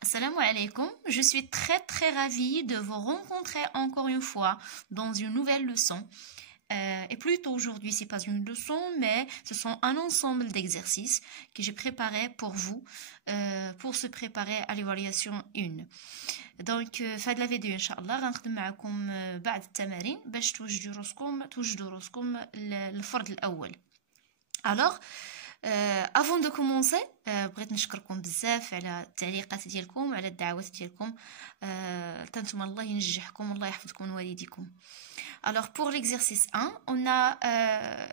Assalamu alaikum, je suis très ravie de vous rencontrer encore une fois dans une nouvelle leçon. Et plutôt aujourd'hui, c'est pas une leçon, mais ce sont un ensemble d'exercices que j'ai préparés pour vous, pour se préparer à l'évaluation 1. Donc, في هذا الفيديو ان شاء الله غنخدم معكم بعض التمارين باش توجدوا راسكم الفرد الاول. Alors, avant de commencer, بغيت نشكركم بزاف على التعليقات ديالكم وعلى الدعوات ديالكم. تنتمنى الله ينجحكم والله يحفظكم من والديكم. Alors pour l'exercice 1, on a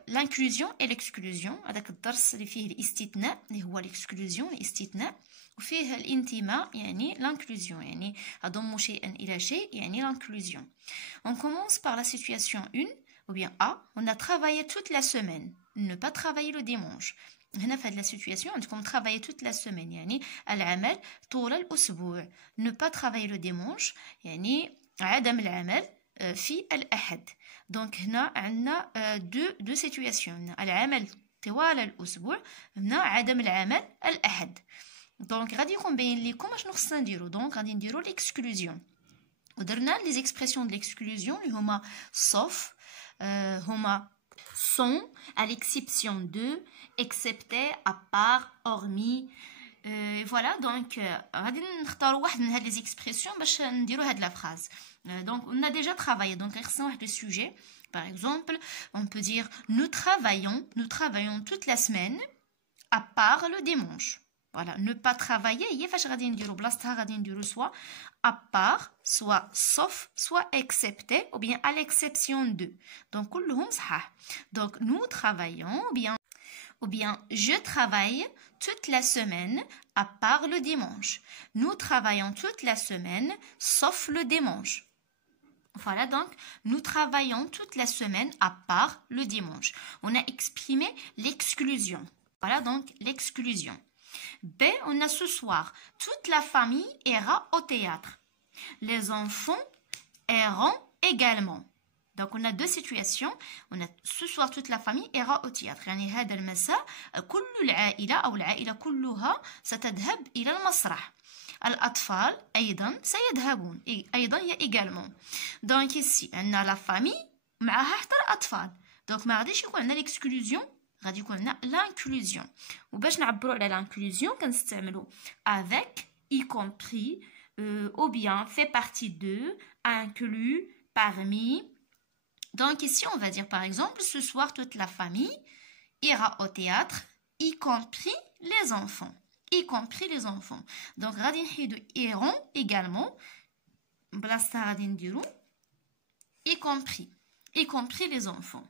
l'inclusion et l'exclusion. هذاك الدرس اللي فيه الاستثناء اللي هو l'exclusion الاستثناء وفيه الانتماء يعني l'inclusion يعني أضم شيئا إلى شيء يعني l'inclusion. On commence par la situation 1 ou bien A. On a travaillé toute la semaine. Ne pas travailler le dimanche. هنا في هذه السيتوياسيون عندكم travailler toute la semaine يعني العمل طول الأسبوع. Ne pas travailler le dimanche يعني عدم العمل في الأحد. دونك هنا عندنا دو سيتوياسيون، العمل طوال الأسبوع، هنا عدم العمل الأحد. دونك غادي يكون مبين لكم اشنو خصنا نديرو. دونك غادي نديرو l'exclusion ودرنا لي زيكسبرسيون دو l'exclusion اللي هما sauf هما sont à l'exception de excepté à part hormis. Voilà donc غادي نختاروا واحد من هاد لي زيكسبرسيون باش نديروا هاد لا فراز. Donc on a déjà travaillé donc خصنا واحد le sujet. Par exemple on peut dire nous travaillons toute la semaine à part le dimanche. Voilà, ne pas travailler هي فاش غادي نديروا بلاصتها غادي نديروا soit à part soit sauf soit excepté ou bien à l'exception de. Donc كلهم صحاح. Donc nous travaillons ou bien je travaille toute la semaine à part le dimanche. Nous travaillons toute la semaine sauf le dimanche. Voilà, donc nous travaillons toute la semaine à part le dimanche. On a exprimé l'exclusion. Voilà donc l'exclusion. B, on a ce soir, toute la famille ira au théâtre. Les enfants iront également. Donc on a deux situations. On a ce soir toute la famille ira au théâtre. يعني هذا المساء كل العائلة أو العائلة كلها ستذهب إلى المسرح. الأطفال أيضا سيذهبون أيضا هي également. Donc ici عندنا la famille معها حتى الأطفال. Donc ما غاديش يكون عندنا l'exclusion، غادي يكون عندنا l'inclusion. وباش نعبروا على l'inclusion كنستعملوا avec, y compris, ou bien fait partie de, inclus, parmi. Donc ici on va dire par exemple ce soir toute la famille ira au théâtre y compris les enfants. Y compris les enfants. Donc غادي نحيدو iront également بلاصتها غادي نديرو y compris les enfants.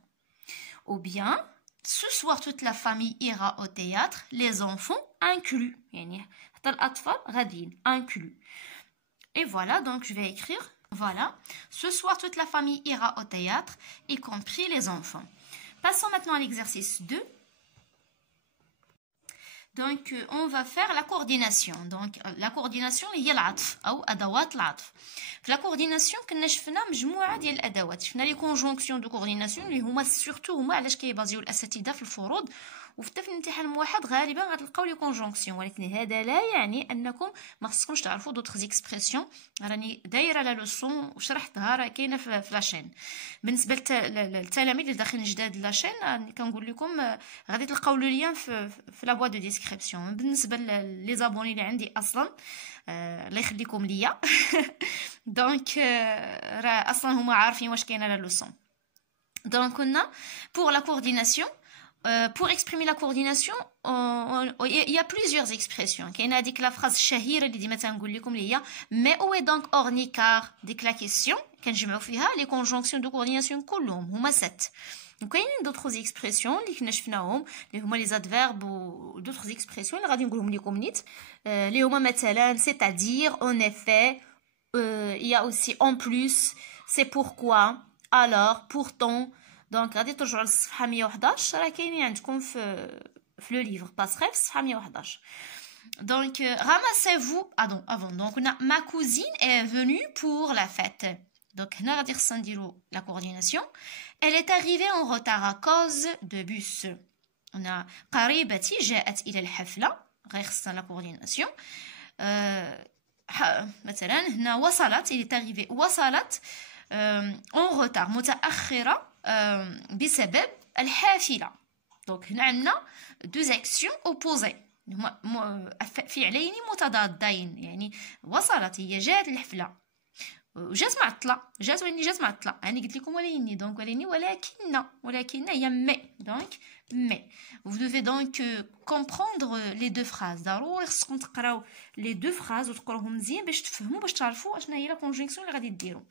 Ou bien ce soir toute la famille ira au théâtre les enfants inclus يعني حتى الأطفال غاديين inclus. Et voilà donc je vais écrire voilà ce soir toute la famille ira au théâtre y compris les enfants. Passons maintenant à l'exercice 2. Donc on va faire la coordination. Donc la coordination هي العطف أو أدوات العطف. في la coordination كنا شفنا مجموعة ديال الأدوات. شفنا لي كونجونكسيون دو كورديناسيون اللي هما سورتو هما علاش كيبازيو الأساتذة في الفروض وفي الامتحان الموحد غالبا غتلقاو لي كونجونكسيون، ولكن هذا لا يعني انكم ما خصكمش تعرفوا دوطخ زيكسبرسيون. راني دايره لا لوسون وشرحتها راه كاينه في لاشين. بالنسبه للتلاميذ اللي داخلين جداد لاشين كنقول لكم غادي تلقاو لو لين في لا بوا دو ديسكريبسيون. بالنسبه لي زابوني اللي عندي اصلا الله يخليكم ليا دونك راه اصلا هما عارفين واش كاينه لا لوسون. دونك كنا pour la coordination. Pour exprimer la coordination, il y a plusieurs expressions. Il y a la phrase shahira اللي ديما تنقول لكم اللي هي mais où est donc orni car ديك la question كنجمعوا فيها les conjonctions de coordination كلهم هما 7. وكاينين d'autres expressions اللي كنا شفناهم اللي هما les adverbes و d'autres expressions اللي غادي نقولهم لكم نيت اللي هما مثلا c'est-à-dire, en effet, il y a aussi en plus, c'est pourquoi, alors, pourtant. دونك غادي ترجعوا للصفحه 111 راه كاينين عندكم في لو ليفر باسريف الصفحه 111. دونك ramassez-vous avant donc on a ma cousine est venue pour la fête. Donc هنا غادي خصنا نديرو la coordination. Elle est arrivée en retard à cause de bus. On a قريبتي جاءت الى الحفله غير خصنا la coordination. مثلا هنا وصلت il est arrivé وصلت en retard متأخرة بسبب الحافلة. دونك هنا عندنا deux actions opposées هما فعلين متضادين، يعني وصلت هي جات الحفلة وجات معطلة، جات ولكن جات معطلة، يعني قلت لكم ولكن دونك ولكن هي مي دونك مي. Vous devez donc comprendre les deux phrases. ضروري خصكم تقراو les deux phrases وتقراوهم مزيان باش تفهموا باش تعرفوا اشنا هي لا كونجونكسيون اللي غادي ديروا.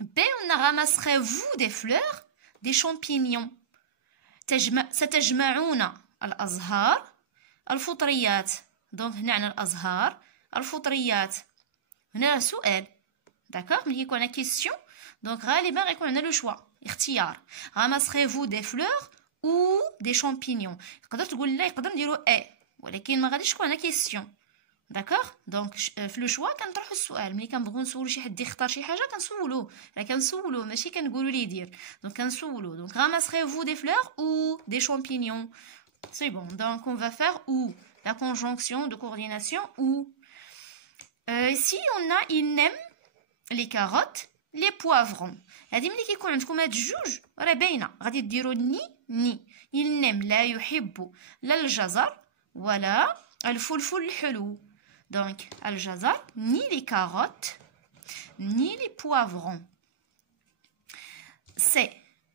B on ramasserez-vous des fleurs des champignons. ستجمعون الأزهار الفطريات. دونك هنا عندنا الأزهار الفطريات، هنا سؤال داكوغ. ملي يكون عندنا كيسيون دونك غالبا غيكون عندنا لو شوا اختيار. ramasserez-vous des fleurs ou des champignons. يقدر تقول لا، يقدر نديرو ولكن ما غاديش تكون عندنا كيسيون داكوغ. دونك في لو شوا كنطرحوا السؤال. ملي كنبغيو نسولو شي حد يختار شي حاجه كنسولوه، راه كنسولوه ماشي كنقولوا ليه يدير. دونك كنسولوه. دونك ramasserez-vous des fleurs ou des champignons. C'est bon. Donc on va faire ou, la conjonction de coordination ou. Ici on a il aime les carottes les poivrons. هذه ملي كيكون عندكم هاد الجوج راه باينه، غادي ديروا ني. il aime لا يحب لا الجزر ولا الفلفل الحلو. Donc, الجزر ni les carottes ni les poivrons. C'est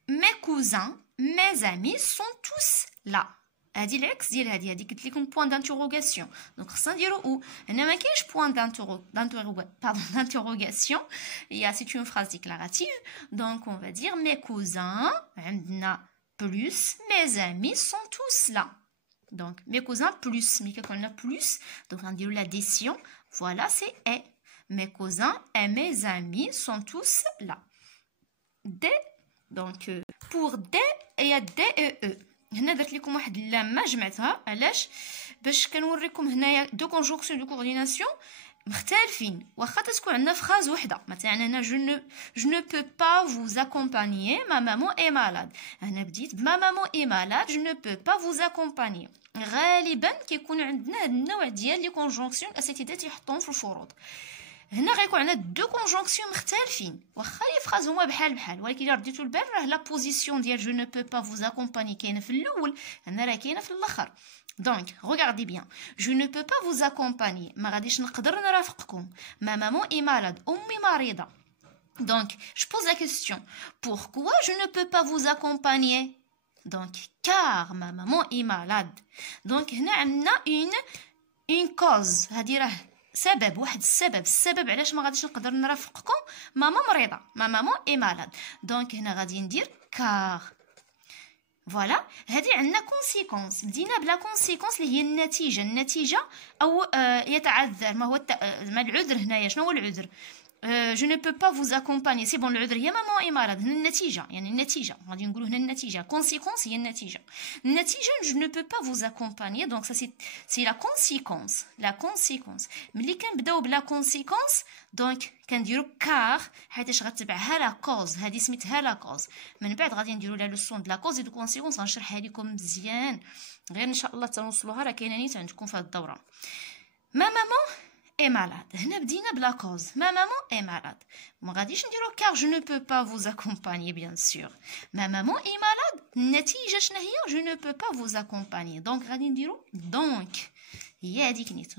mes cousins, mes amis sont tous là. هادي العكس ديال هادي قلت لكم point d'interrogation. Donc خصنا نديرو او. هنا ما كاينش point d'interrogation. C'est une phrase déclarative. Donc on va dire mes cousins عندنا plus mes amis sont tous là. Donc, mes cousins plus, mais quand on a plus, donc on dit l'addition, voilà, c'est et. Mes cousins et mes amis sont tous là. D, donc, pour D, il y a D et E. هنا درت لكم واحد اللامه جمعتها علاش باش كنوريكم هنايا دو كونجونكسيون دو كورديناسيون مختلفين واخا تكون عندنا فراز وحده. مثلا هنا je ne peux pas vous accompagner ma maman est malade. انا بديت ma maman est malade je ne peux pas vous accompagner. غالبا كيكون عندنا هاد النوع ديال لي كونجونكسيون الاساتذه تيحطوهم في الفروض. هنا غيكون عندنا دو كونجونكسيون مختلفين واخا لي فراز هما بحال ولكن الا رديتو البال راه لا بوزيسيون ديال je ne peux pas vous accompagner كاينه في الاول، هنا راه كاينه في الاخر. Donc, regardez bien. Je ne peux pas vous accompagner. ما غاديش نقدر نرافقكم. Ma maman est malade. أمي مريضة. Donc, je pose la question. Pourquoi je ne peux pas vous accompagner? Donc, car ma maman est malade. Donc, هنا عندنا une cause. هذه راه سبب، واحد السبب علاش ما غاديش نقدر نرافقكم. ماما مريضة. Ma maman est malade. Donc, هنا غادي ندير car. فوالا هذه عندنا كونسيكونس. بدينا بلا كونسيكونس اللي هي النتيجه او يتعذر. ما هو مع العذر هنايا شنو هو العذر؟ je ne peux pas vous accompagner. سي بون العذر هي ماما اي مرض. هنا النتيجه يعني النتيجه غادي نقولوا هنا النتيجه كونسيكونس هي النتيجه je ne peux pas vous accompagner. donc ça c'est la conséquence. ملي كنبداو بلا كونسيكونس دونك كنديروا كار حيتاش غتبعها لا كوز. هذه سميتها لا كوز. من بعد غادي نديروا لا لوسون د لا كوز دو كونسيكونس غنشرحها لكم مزيان غير ان شاء الله تنوصلوها راه كاينه نيت عندكم في هذه الدوره. ما مامون est malade. هنا بدينا بلا كوز. ما maman est malade. ما غاديش نديرو car je ne peux pas vous accompagner bien sûr. ما maman est malade. النتيجة شنو هي؟ je ne peux pas vous accompagner. donc غادي نديرو donc. هي هذيك نيت.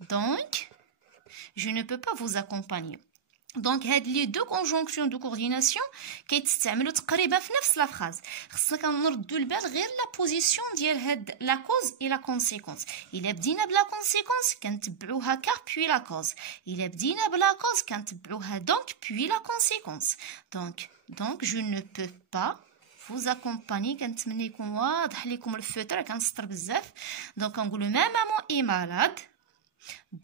donc je ne peux pas vous accompagner. دونك هاد لي دو كونجونكسيون دو كورديناسيون كيتستعملوا تقريبا في نفس لا فراز. خصنا كنردوا البال غير لا بوزيسيون ديال هاد لا كوز اي لا كونسيكونس. الا بدينا بلا كونسيكونس كنتبعوها كار بوي لا كوز. الا بدينا بلا كوز كنتبعوها دونك بوي لا كونسيكونس. دونك je ne peux pas vous accompagner. كنتمنى يكون واضح لكم الفوتر كنسطر بزاف. دونك كنقولوا ما مامون اي مالاد.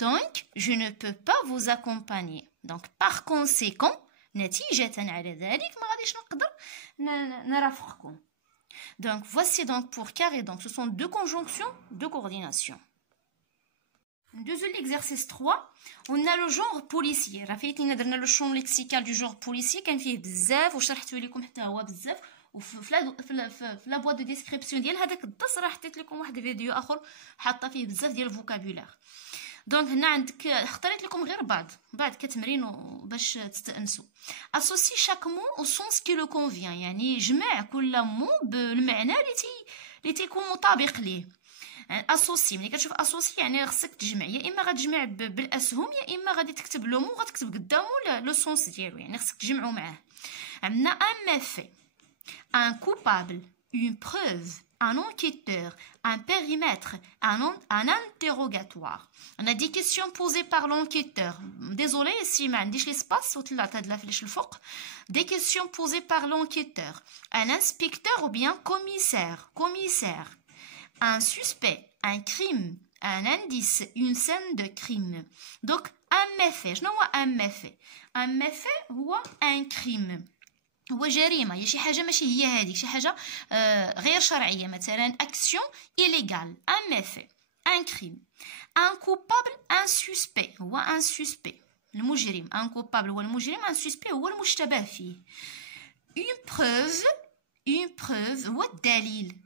donc je ne peux pas vous accompagner. donc par conséquent نتيجة على ذلك ما غاديش نقدر نرافقكم. donc voici donc pour car et donc ce sont deux conjonctions de coordination. Deuxième exercice 3 on a le genre policier. راه فايتينا درنا لو champ lexical du genre policier كان فيه بزاف وشرحته لكم حتى هو بزاف وفي لا بواط دو ديسكريبسيون ديال هذاك الدرس راه حطيت لكم واحد الفيديو اخر حاطه فيه بزاف ديال الفوكابولير. دونك هنا عندك اختاريت لكم غير بعض كتمرين باش تستانسوا. اسوسي شاك مو او سونس كي لو كونفيان، يعني جمع كل مو بالمعنى اللي تيكون مطابق ليه. يعني اسوسي، ملي كتشوف اسوسي يعني خصك تجمع، يا اما غتجمع بالاسهم يا اما غادي تكتب لو مو غتكتب قدامه لو سونس ديالو، يعني خصك تجمعوا معاه. عندنا ان مافي، un coupable, une preuve, un enquêteur, un périmètre, un interrogatoire. On a des questions posées par l'enquêteur. Désolé si ما عنديش l'espace وطلعت هاد الفلاش الفوق. Des questions posées par l'enquêteur. Un inspecteur ou bien commissaire. Un suspect, un crime, un indice, une scène de crime. Donc un méfait. شنو هو un méfait؟ Un méfait هو un crime. هو جريمه، هي شي حاجه ماشي هي هذيك، شي حاجه غير شرعيه، مثلا اكسيون إليغال، ان ميفي، ان كريم. ان كوبابل، ان سوسبي، هو ان سوسبي المجرم، ان كوبابل هو المجرم، ان سوسبي هو المشتبه فيه. اون بروف هو الدليل،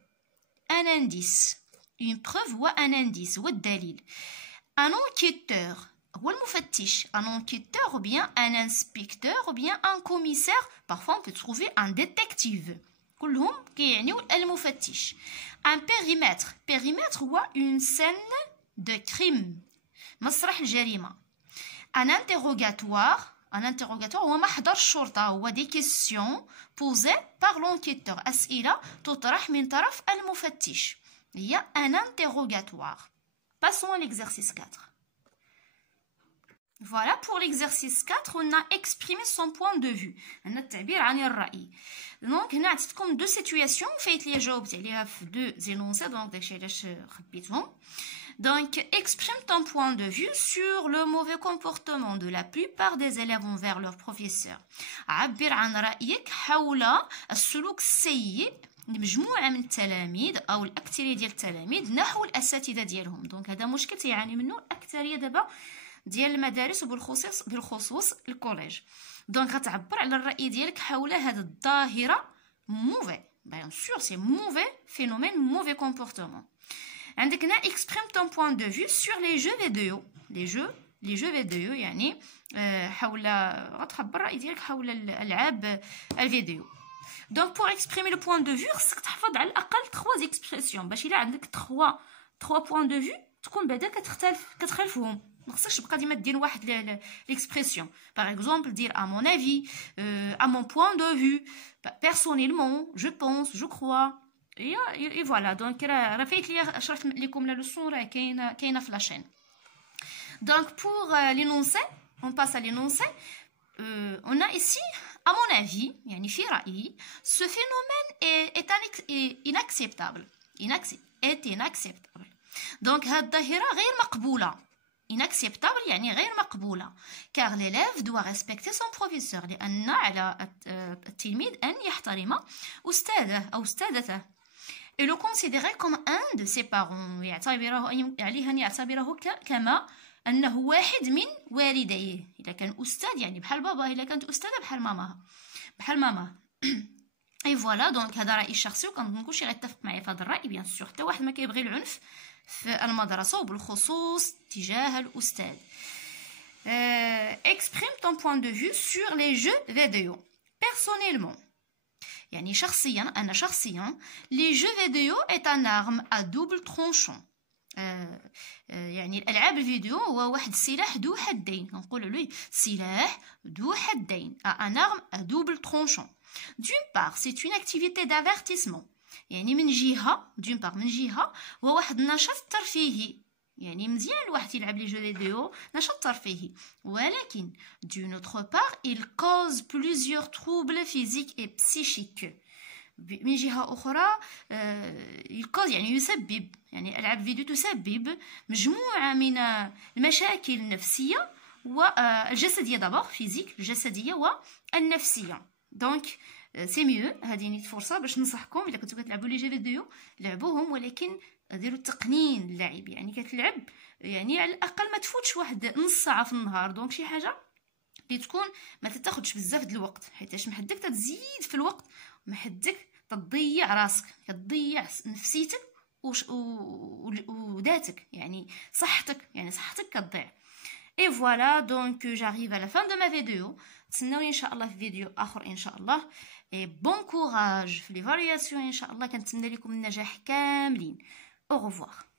ان انديس، اون بروف هو ان انديس هو الدليل. ان انكيتور هو المفتش، un enquêteur ou bien un inspecteur ou bien un commissaire. Parfois on peut trouver un détective. كلهم كيعنيو المفتش. un périmètre هو une scène de crime، مسرح الجريمة. un interrogatoire هو محضر الشرطة، هو des questions posées par l'enquêteur، أسئلة تطرح من طرف المفتش، هي un interrogatoire. Passons à l'exercice 4. Voilà, pour l'exercice 4, on a exprimé son point de vue. On a التعبير عن الرأي. Donc هنا عطيتكم deux situations فايت لي جاوبت عليها في deux énoncés، donc داكشي علاش خبيتهم. Donc exprime ton point de vue sur le mauvais comportement de la plupart des élèves envers leur professeur. عبر عن رأيك حول السلوك السيء لمجموعة من التلاميذ أو الأكثرية ديال التلاميذ نحو الأساتذة ديالهم. دونك هذا مشكل تيعاني منه الأكثرية دابا ديال المدارس وبالخصوص الكوليج. دونك غتعبر على الرأي ديالك حول هذه الظاهرة موفي، بيان سور سي موفي فينومين، موفي كومبورتمون. عندك هنا exprime ton point de vue sur les jeux vidéo. les jeux vidéo يعني حول، غتعبر الرأي ديالك حول الألعاب الفيديو. دونك pour exprimer le point de vue خصك تحفظ على الأقل 3 expressions باش إلا عندك 3 points de vue تكون بعدا كتخالفهم. ما خصكش تبقى ديما دير واحد ليكسبرسيون. باغ اكزومبل دير ا مون افي، ا مون بوين دو فيو، بيرسونيلمون، جو بونس، جو كروا، اي فوالا. دونك راه فايت ليا شرحت لكم لا لوسون، راه كاينه في لاشين. دونك بور لينونسي on passe à l'énoncé. On a ici à mon avis يعني في رأيي ce phénomène est inacceptable. دونك هاد الظاهرة غير مقبولة. inacceptable يعني غير مقبولة. car l'élève doit respecter son professeur، لأن على التلميذ أن يحترم أستاذه أو أستاذته. et le considérer comme un de ses parents، عليه أن يعتبره كما أنه واحد من والديه. إذا كان أستاذ يعني بحال بابا، إذا كانت أستاذة بحال ماماه. اي فوالا. دونك هذا رأيي الشخصي وكنظن كلشي غيتفق معايا في هذا الرأي. بيان سور حتى واحد ما كيبغي العنف في المدرسة وبالخصوص تجاه الأستاذ. exprime ton point de vue sur les jeux vidéo. personnellement يعني أنا شخصيا les jeux vidéo est un arme à double tranchant. يعني الألعاب الفيديو هو واحد السلاح ذو حدين، كنقولوا له سلاح ذو حدين، un arme à double tranchant. d'une part c'est une activité d'avertissement، يعني من جهة هو واحد النشاط ترفيهي، يعني مزيان الواحد يلعب لي جو فيديو نشاط ترفيهي. ولكن d'une autre part il cause plusieurs troubles physiques et psychiques. من جهة أخرى الكوز يعني يسبب، يعني ألعاب الفيديو تسبب مجموعة من المشاكل النفسية والجسدية، دابور فيزيك الجسدية والنفسية. دونك سي ميو، هذه نيت فرصة باش ننصحكم إلا كنتو كتلعبوا لي جو فيديو لعبوهم، ولكن ديروا التقنين اللعب، يعني كتلعب يعني على الأقل ما تفوتش واحد نص ساعة في النهار. دونك شي حاجة اللي تكون ما تاخدش بزاف د الوقت، حيتاش محدك تتزيد في الوقت، محدك كتضيع راسك، كتضيع نفسيتك وذاتك، يعني صحتك كتضيع. اي فوالا دونك جاريف على فان دو ما فيديو. تسناوني ان شاء الله في فيديو اخر ان شاء الله. اي بون كوراج في ليفالياسيون ان شاء الله. كنتمنى لكم النجاح كاملين. او revoir.